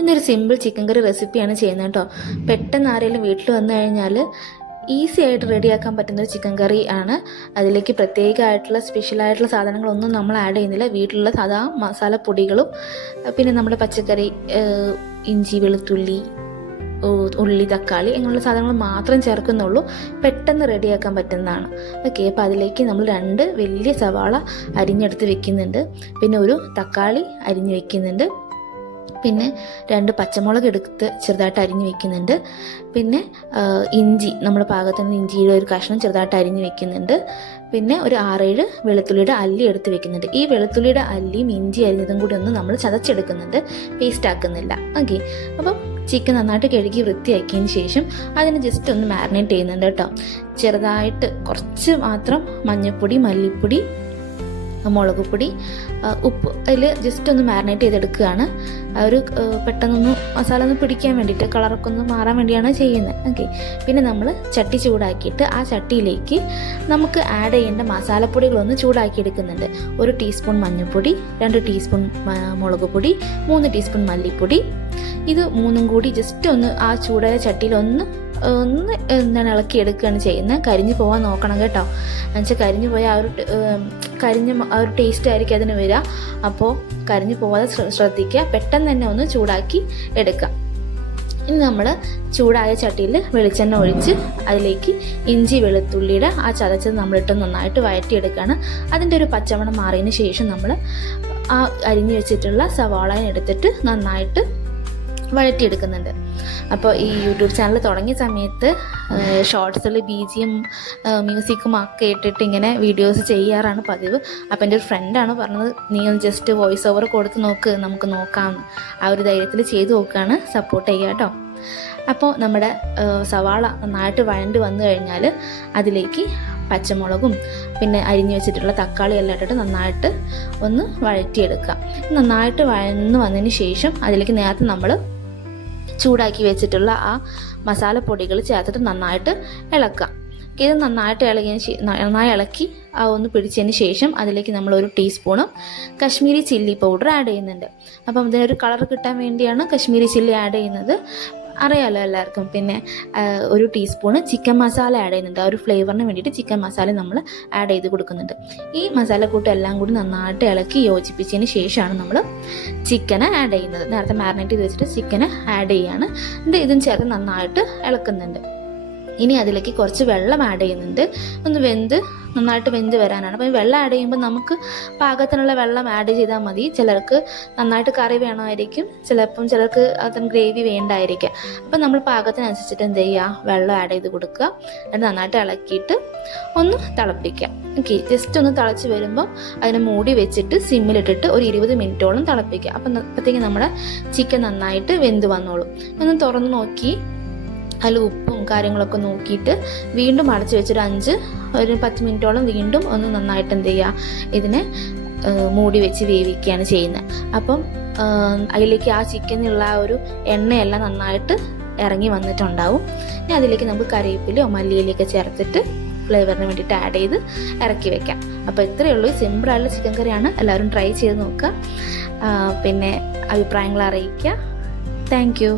ഇന്നൊരു simple chicken കറി റെസിപ്പിയാണ് ചെയ്യുന്നത് കേട്ടോ. പെട്ടെന്ന് ആരെങ്കിലും വീട്ടിൽ വന്നു കഴിഞ്ഞാൽ ഈസി ആയിട്ട് റെഡിയാക്കാൻ പറ്റുന്ന ഒരു ചിക്കൻ കറി ആണ്. അതിലേക്ക് പ്രത്യേകമായിട്ടുള്ള സ്പെഷ്യലായിട്ടുള്ള സാധനങ്ങളൊന്നും നമ്മൾ ആഡ് ചെയ്യുന്നില്ല. വീട്ടിലുള്ള സാധാ മസാലപ്പൊടികളും പിന്നെ നമ്മുടെ പച്ചക്കറി, ഇഞ്ചി, വെളുത്തുള്ളി, ഉള്ളി, തക്കാളി അങ്ങനെയുള്ള സാധനങ്ങൾ മാത്രം ചേർക്കുന്നുള്ളൂ. പെട്ടെന്ന് റെഡിയാക്കാൻ പറ്റുന്നതാണ്. ഓക്കെ, അപ്പോൾ അതിലേക്ക് നമ്മൾ 2 വലിയ സവാള അരിഞ്ഞെടുത്ത് വെക്കുന്നുണ്ട്. പിന്നെ ഒരു തക്കാളി അരിഞ്ഞ് വെക്കുന്നുണ്ട്. പിന്നെ 2 പച്ചമുളക് എടുത്ത് ചെറുതായിട്ട് അരിഞ്ഞ് വെക്കുന്നുണ്ട്. പിന്നെ ഇഞ്ചി, നമ്മൾ പാകത്തിന് ഇഞ്ചിയുടെ ഒരു കഷ്ണം ചെറുതായിട്ട് അരിഞ്ഞ് വെക്കുന്നുണ്ട്. പിന്നെ ഒരു 6-7 വെളുത്തുള്ളിയുടെ അല്ലി എടുത്ത് വെക്കുന്നുണ്ട്. ഈ വെളുത്തുള്ളിയുടെ അല്ലിയും ഇഞ്ചി അരിഞ്ഞതും കൂടി ഒന്ന് നമ്മൾ ചതച്ചെടുക്കുന്നുണ്ട്, പേസ്റ്റ് ആക്കുന്നില്ല. ഓക്കെ, അപ്പം ചിക്കൻ നന്നായിട്ട് കഴുകി വൃത്തിയാക്കിയതിന് ശേഷം അതിന് ജസ്റ്റ് ഒന്ന് മാരിനേറ്റ് ചെയ്യുന്നുണ്ട് കേട്ടോ. ചെറുതായിട്ട് കുറച്ച് മാത്രം മഞ്ഞൾപ്പൊടി, മല്ലിപ്പൊടി, മുളക് പൊടി, ഉപ്പ് അതിൽ ജസ്റ്റ് ഒന്ന് മാരിനേറ്റ് ചെയ്തെടുക്കുകയാണ്. ഒരു പെട്ടെന്നൊന്ന് മസാല ഒന്ന് പിടിക്കാൻ വേണ്ടിയിട്ട്, കളറൊക്കെ ഒന്ന് മാറാൻ വേണ്ടിയാണ് ചെയ്യുന്നത്. ഓക്കെ, പിന്നെ നമ്മൾ ചട്ടി ചൂടാക്കിയിട്ട് ആ ചട്ടിയിലേക്ക് നമുക്ക് ആഡ് ചെയ്യേണ്ട മസാലപ്പൊടികളൊന്ന് ചൂടാക്കി എടുക്കുന്നുണ്ട്. 1 ടീസ്പൂൺ മഞ്ഞൾപ്പൊടി, 2 ടീസ്പൂൺ മുളക് പൊടി, 3 ടീസ്പൂൺ മല്ലിപ്പൊടി. ഇത് 3ഉം കൂടി ജസ്റ്റ് ഒന്ന് ആ ചൂടായ ചട്ടിയിൽ ഒന്ന് എന്താണ് ഇളക്കിയെടുക്കുകയാണ് ചെയ്യുന്നത്. കരിഞ്ഞു പോകാൻ നോക്കണം കേട്ടോ. എന്നുവെച്ചാൽ കരിഞ്ഞു പോയാൽ ആ ഒരു ടേസ്റ്റ് ആയിരിക്കും അതിന് വരിക. അപ്പോൾ കരിഞ്ഞു പോകാതെ ശ്രദ്ധിക്കുക. പെട്ടെന്ന് തന്നെ ഒന്ന് ചൂടാക്കി എടുക്കാം. ഇനി നമ്മൾ ചൂടായ ചട്ടിയിൽ വെളിച്ചെണ്ണ ഒഴിച്ച് അതിലേക്ക് ഇഞ്ചി വെളുത്തുള്ളിയുടെ ആ ചതച്ചത് നമ്മളിട്ട് നന്നായിട്ട് വഴറ്റിയെടുക്കുകയാണ്. അതിൻ്റെ ഒരു പച്ചമണം മാറിയതിന് ശേഷം നമ്മൾ ആ അരിഞ്ഞു വെച്ചിട്ടുള്ള സവാള എടുത്തിട്ട് നന്നായിട്ട് വഴറ്റിയെടുക്കുന്നുണ്ട്. അപ്പോൾ ഈ യൂട്യൂബ് ചാനൽ തുടങ്ങിയ സമയത്ത് ഷോർട്സിൽ BGM മ്യൂസിക്കും ഒക്കെ ഇട്ടിട്ട് ഇങ്ങനെ വീഡിയോസ് ചെയ്യാറാണ് പതിവ്. അപ്പോൾ എൻ്റെ ഒരു ഫ്രണ്ടാണ് പറഞ്ഞത്, നീ ഒന്ന് ജസ്റ്റ് വോയിസ് ഓവർ കൊടുത്ത് നോക്ക്, നമുക്ക് നോക്കാമെന്ന്. ആ ഒരു ധൈര്യത്തിൽ ചെയ്ത് നോക്കുകയാണ്. സപ്പോർട്ട് ചെയ്യുക കേട്ടോ. അപ്പോൾ നമ്മുടെ സവാള നന്നായിട്ട് വഴണ്ട് വന്നു കഴിഞ്ഞാൽ അതിലേക്ക് പച്ചമുളകും പിന്നെ അരിഞ്ഞു വെച്ചിട്ടുള്ള തക്കാളി എല്ലാം ഇട്ടിട്ട് നന്നായിട്ട് ഒന്ന് വഴറ്റിയെടുക്കുക. നന്നായിട്ട് വഴന്ന് വന്നതിന് ശേഷം അതിലേക്ക് നേരത്തെ നമ്മൾ ചൂടാക്കി വെച്ചിട്ടുള്ള ആ മസാലപ്പൊടികൾ ചേർത്തിട്ട് നന്നായിട്ട് ഇളക്കുക. ഇത് നന്നായി ഇളക്കി ഒന്ന് പിടിച്ചതിന് ശേഷം അതിലേക്ക് നമ്മൾ 1 teaspoon Kashmiri chilli powder add ചെയ്യുന്നുണ്ട്. അപ്പം ഇതിനൊരു കളർ കിട്ടാൻ വേണ്ടിയാണ് കശ്മീരി ചില്ലി ആഡ് ചെയ്യുന്നത്, അറിയാമല്ലോ എല്ലാവർക്കും. പിന്നെ 1 ടീസ്പൂണ് ചിക്കൻ മസാല ആഡ് ചെയ്യുന്നുണ്ട്. ആ ഒരു ഫ്ലേവറിന് വേണ്ടിയിട്ട് ചിക്കൻ മസാല നമ്മൾ ആഡ് ചെയ്ത് കൊടുക്കുന്നുണ്ട്. ഈ മസാലക്കൂട്ട് എല്ലാം കൂടി നന്നായിട്ട് ഇളക്കി യോജിപ്പിച്ചതിന് ശേഷമാണ് നമ്മൾ ചിക്കന് ആഡ് ചെയ്യുന്നത്. നേരത്തെ മാരിനേറ്റ് ചെയ്ത് വെച്ചിട്ട് ചിക്കന് ആഡ് ചെയ്യാണ്. ഇതും ചേർത്ത് നന്നായിട്ട് ഇളക്കുന്നുണ്ട്. ഇനി അതിലേക്ക് കുറച്ച് വെള്ളം ആഡ് ചെയ്യുന്നുണ്ട്, നന്നായിട്ട് വെന്ത് വരാനാണ്. അപ്പോൾ ഈ വെള്ളം ആഡ് ചെയ്യുമ്പോൾ നമുക്ക് പാകത്തിനുള്ള വെള്ളം ആഡ് ചെയ്താൽ മതി. ചിലർക്ക് നന്നായിട്ട് കറി വേണമായിരിക്കും, ചിലർക്ക് അതിന് ഗ്രേവി വേണ്ടായിരിക്കാം. അപ്പം നമ്മൾ പാകത്തിനനുസരിച്ചിട്ട് എന്ത് ചെയ്യുക, വെള്ളം ആഡ് ചെയ്ത് കൊടുക്കുക. എന്നിട്ട് നന്നായിട്ട് ഇളക്കിയിട്ട് ഒന്ന് തിളപ്പിക്കുക. ഓക്കെ, ജസ്റ്റ് ഒന്ന് തിളച്ച് വരുമ്പോൾ അതിനെ മൂടി വെച്ചിട്ട് സിമ്മിലിട്ടിട്ട് ഒരു 20 മിനിറ്റോളം തിളപ്പിക്കുക. അപ്പോഴത്തേക്ക് നമ്മുടെ ചിക്കൻ നന്നായിട്ട് വെന്ത് വന്നോളും. ഒന്ന് തുറന്ന് നോക്കി അതിൽ ഉപ്പും കാര്യങ്ങളൊക്കെ നോക്കിയിട്ട് വീണ്ടും അടച്ച് വെച്ചൊരു 10 മിനിറ്റോളം വീണ്ടും ഒന്ന് നന്നായിട്ട് എന്ത് ചെയ്യുക, ഇതിനെ മൂടി വെച്ച് വേവിക്കുകയാണ് ചെയ്യുന്നത്. അപ്പം അതിലേക്ക് ആ ചിക്കനുള്ള ആ ഒരു എണ്ണയെല്ലാം നന്നായിട്ട് ഇറങ്ങി വന്നിട്ടുണ്ടാവും. ഇനി അതിലേക്ക് നമുക്ക് കറിവേപ്പിലയോ മല്ലിയിലൊക്കെ ചേർത്തിട്ട് ഫ്ലേവറിന് വേണ്ടിയിട്ട് ആഡ് ചെയ്ത് ഇറക്കി വെക്കാം. അപ്പോൾ ഇത്രയേ ഉള്ളൂ. സിമ്പിളായിട്ടുള്ള ചിക്കൻ കറിയാണ്. എല്ലാവരും ട്രൈ ചെയ്ത് നോക്കുക. പിന്നെ അഭിപ്രായങ്ങൾ അറിയിക്കുക. Thank you.